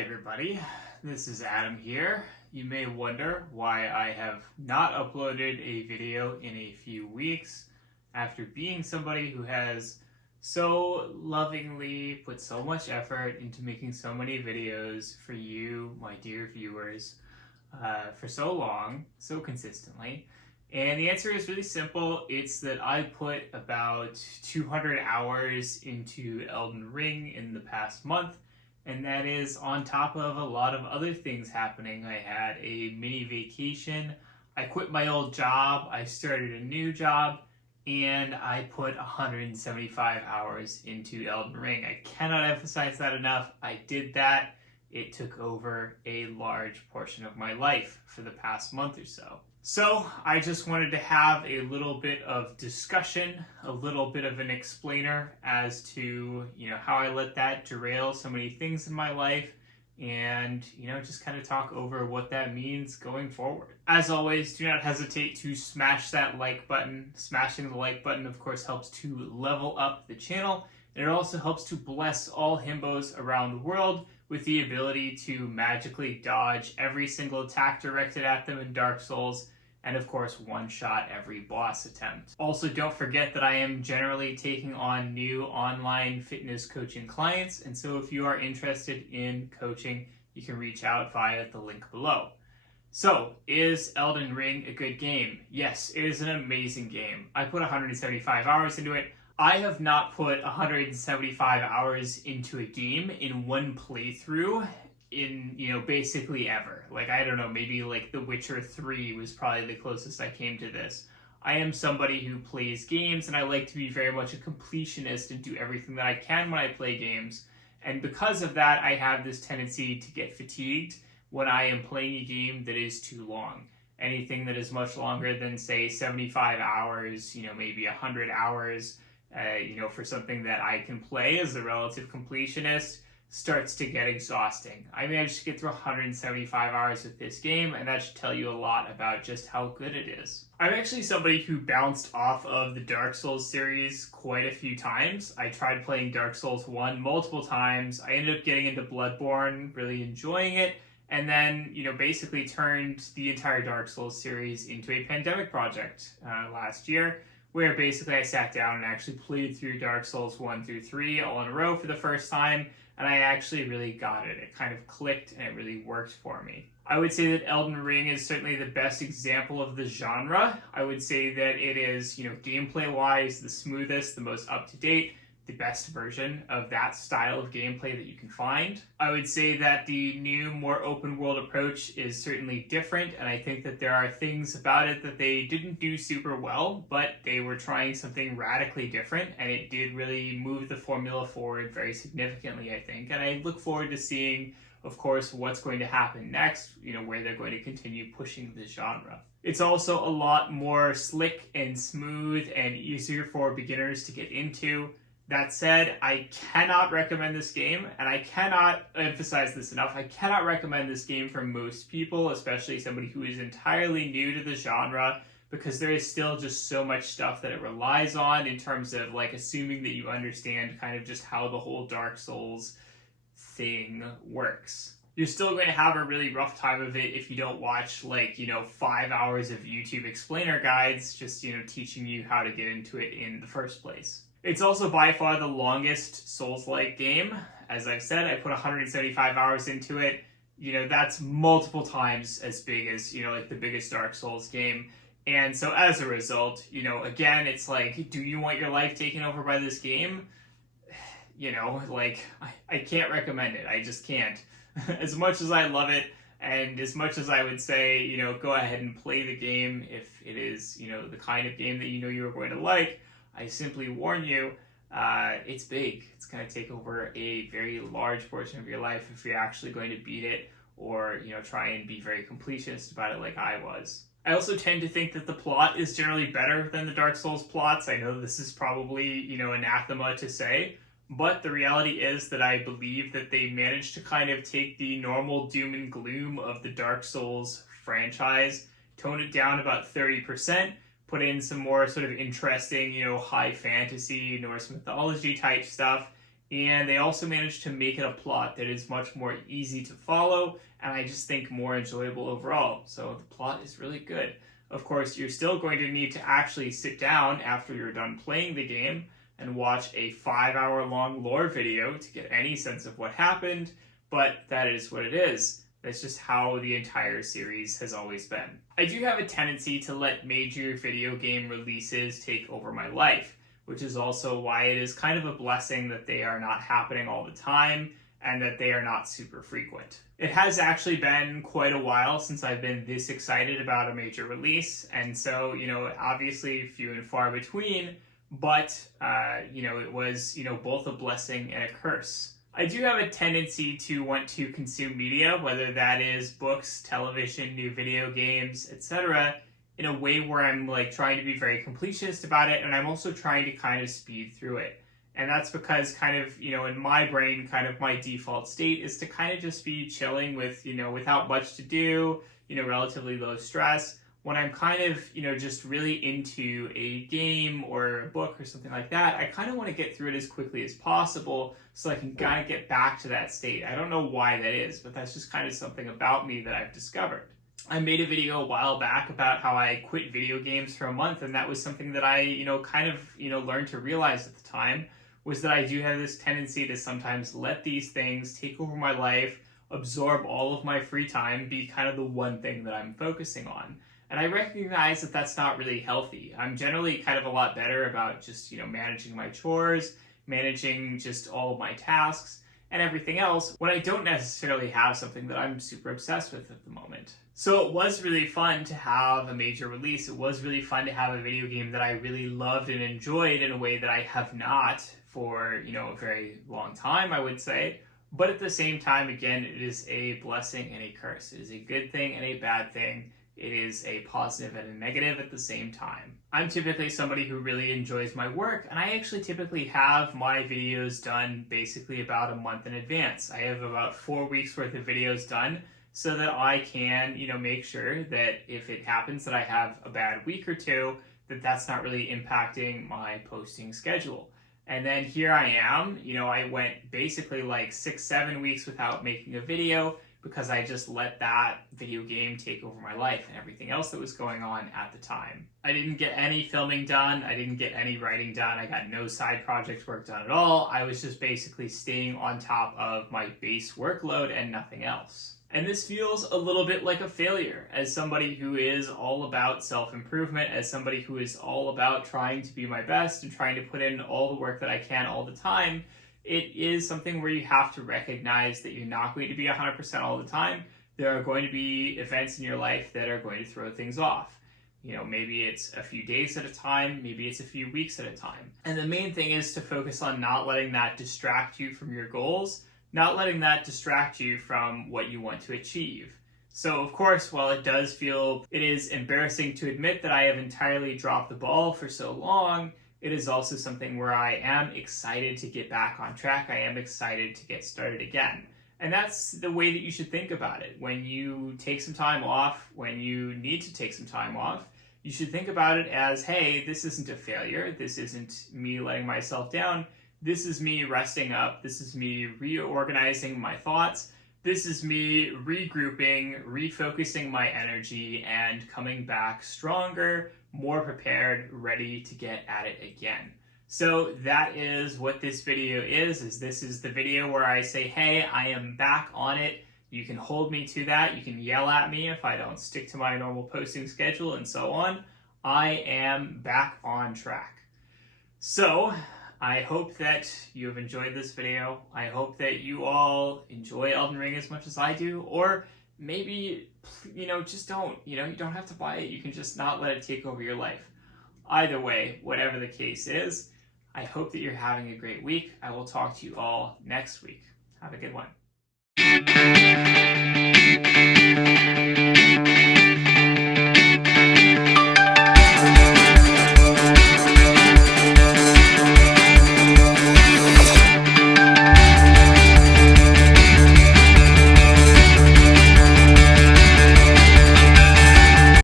Hi everybody, this is Adam here. You may wonder why I have not uploaded a video in a few weeks after being somebody who has so lovingly put so much effort into making so many videos for you, my dear viewers, for so long, so consistently. And the answer is really simple. It's that I put about 200 hours into Elden Ring in the past month, and that is on top of a lot of other things happening. I had a mini vacation, I quit my old job, I started a new job, and I put 175 hours into Elden Ring. I cannot emphasize that enough. I did that. It took over a large portion of my life for the past month or so. So I just wanted to have a little bit of discussion, a little bit of an explainer as to, how I let that derail so many things in my life, and, just kind of talk over what that means going forward. As always, do not hesitate to smash that like button. Smashing the like button, of course, helps to level up the channel, and it also helps to bless all Himbos around the world with the ability to magically dodge every single attack directed at them in Dark Souls, and of course one-shot every boss attempt. Also, don't forget that I am generally taking on new online fitness coaching clients, and so if you are interested in coaching, you can reach out via the link below. So, is Elden Ring a good game? Yes, it is an amazing game. I put 175 hours into it. I have not put 175 hours into a game in one playthrough in, basically ever. I don't know, maybe The Witcher 3 was probably the closest I came to this. I am somebody who plays games, and I like to be very much a completionist and do everything that I can when I play games. And because of that, I have this tendency to get fatigued when I am playing a game that is too long. Anything that is much longer than, say, 75 hours, maybe 100 hours, for something that I can play as a relative completionist, starts to get exhausting. I managed to get through 175 hours with this game, and that should tell you a lot about just how good it is. I'm actually somebody who bounced off of the Dark Souls series quite a few times. I tried playing Dark Souls 1 multiple times. I ended up getting into Bloodborne, really enjoying it, and then, basically turned the entire Dark Souls series into a pandemic project last year, where basically I sat down and actually played through Dark Souls 1 through 3 all in a row for the first time, and I actually really got it. It kind of clicked, and it really worked for me. I would say that Elden Ring is certainly the best example of the genre. I would say that it is, gameplay-wise, the smoothest, the most up-to-date, the best version of that style of gameplay that you can find. I would say that the new, more open world approach is certainly different, and I think that there are things about it that they didn't do super well, but they were trying something radically different, and it did really move the formula forward very significantly, I think. And I look forward to seeing, of course, what's going to happen next, where they're going to continue pushing the genre. It's also a lot more slick and smooth and easier for beginners to get into. That said, I cannot recommend this game, and I cannot emphasize this enough. I cannot recommend this game for most people, especially somebody who is entirely new to the genre, because there is still just so much stuff that it relies on in terms of assuming that you understand kind of just how the whole Dark Souls thing works. You're still going to have a really rough time of it if you don't watch 5 hours of YouTube explainer guides just, teaching you how to get into it in the first place. It's also by far the longest Souls-like game. As I've said, I put 175 hours into it. That's multiple times as big as, the biggest Dark Souls game. And so as a result, again, it's do you want your life taken over by this game? I can't recommend it. I just can't. As much as I love it, and as much as I would say, go ahead and play the game if it is, the kind of game that you are going to like, I simply warn you, it's big. It's going to take over a very large portion of your life if you're actually going to beat it, or, try and be very completionist about it like I was. I also tend to think that the plot is generally better than the Dark Souls plots. I know this is probably, anathema to say, but the reality is that I believe that they managed to kind of take the normal doom and gloom of the Dark Souls franchise, tone it down about 30%, put in some more sort of interesting, high fantasy, Norse mythology type stuff, and they also managed to make it a plot that is much more easy to follow, and I just think more enjoyable overall. So the plot is really good. Of course, you're still going to need to actually sit down after you're done playing the game and watch a 5-hour-long lore video to get any sense of what happened, but that is what it is. That's just how the entire series has always been. I do have a tendency to let major video game releases take over my life, which is also why it is kind of a blessing that they are not happening all the time and that they are not super frequent. It has actually been quite a while since I've been this excited about a major release, and so, obviously few and far between, but, it was, both a blessing and a curse. I do have a tendency to want to consume media, whether that is books, television, new video games, etc., in a way where I'm trying to be very completionist about it, and I'm also trying to kind of speed through it. And that's because in my brain, my default state is to kind of just be chilling with, without much to do, relatively low stress. When I'm just really into a game or a book or something like that, I kind of want to get through it as quickly as possible so I can kind of get back to that state. I don't know why that is, but that's just kind of something about me that I've discovered. I made a video a while back about how I quit video games for a month, and that was something that I, learned to realize at the time, was that I do have this tendency to sometimes let these things take over my life, absorb all of my free time, be kind of the one thing that I'm focusing on. And I recognize that that's not really healthy. I'm generally kind of a lot better about just, managing my chores, managing just all of my tasks and everything else when I don't necessarily have something that I'm super obsessed with at the moment. So it was really fun to have a major release. It was really fun to have a video game that I really loved and enjoyed in a way that I have not for, a very long time, I would say. But at the same time, again, it is a blessing and a curse. It is a good thing and a bad thing. It is a positive and a negative at the same time. I'm typically somebody who really enjoys my work, and I actually typically have my videos done basically about a month in advance. I have about 4 weeks worth of videos done so that I can, make sure that if it happens that I have a bad week or two, that that's not really impacting my posting schedule. And then here I am, I went basically 6-7 weeks without making a video, because I just let that video game take over my life and everything else that was going on at the time. I didn't get any filming done. I didn't get any writing done. I got no side project work done at all. I was just basically staying on top of my base workload and nothing else. And this feels a little bit like a failure as somebody who is all about self-improvement, as somebody who is all about trying to be my best and trying to put in all the work that I can all the time. It is something where you have to recognize that you're not going to be 100% all the time. There are going to be events in your life that are going to throw things off. Maybe it's a few days at a time, maybe it's a few weeks at a time. And the main thing is to focus on not letting that distract you from your goals, not letting that distract you from what you want to achieve. So of course, while it is embarrassing to admit that I have entirely dropped the ball for so long, it is also something where I am excited to get back on track. I am excited to get started again. And that's the way that you should think about it. When you take some time off, when you need to take some time off, you should think about it as, hey, this isn't a failure. This isn't me letting myself down. This is me resting up. This is me reorganizing my thoughts. This is me regrouping, refocusing my energy, and coming back stronger, more prepared, ready to get at it again. So that is what this video is this is the video where I say, hey, I am back on it. You can hold me to that. You can yell at me if I don't stick to my normal posting schedule and so on. I am back on track. So I hope that you have enjoyed this video. I hope that you all enjoy Elden Ring as much as I do, or maybe, just don't. You don't have to buy it. You can just not let it take over your life. Either way, whatever the case is, I hope that you're having a great week. I will talk to you all next week. Have a good one.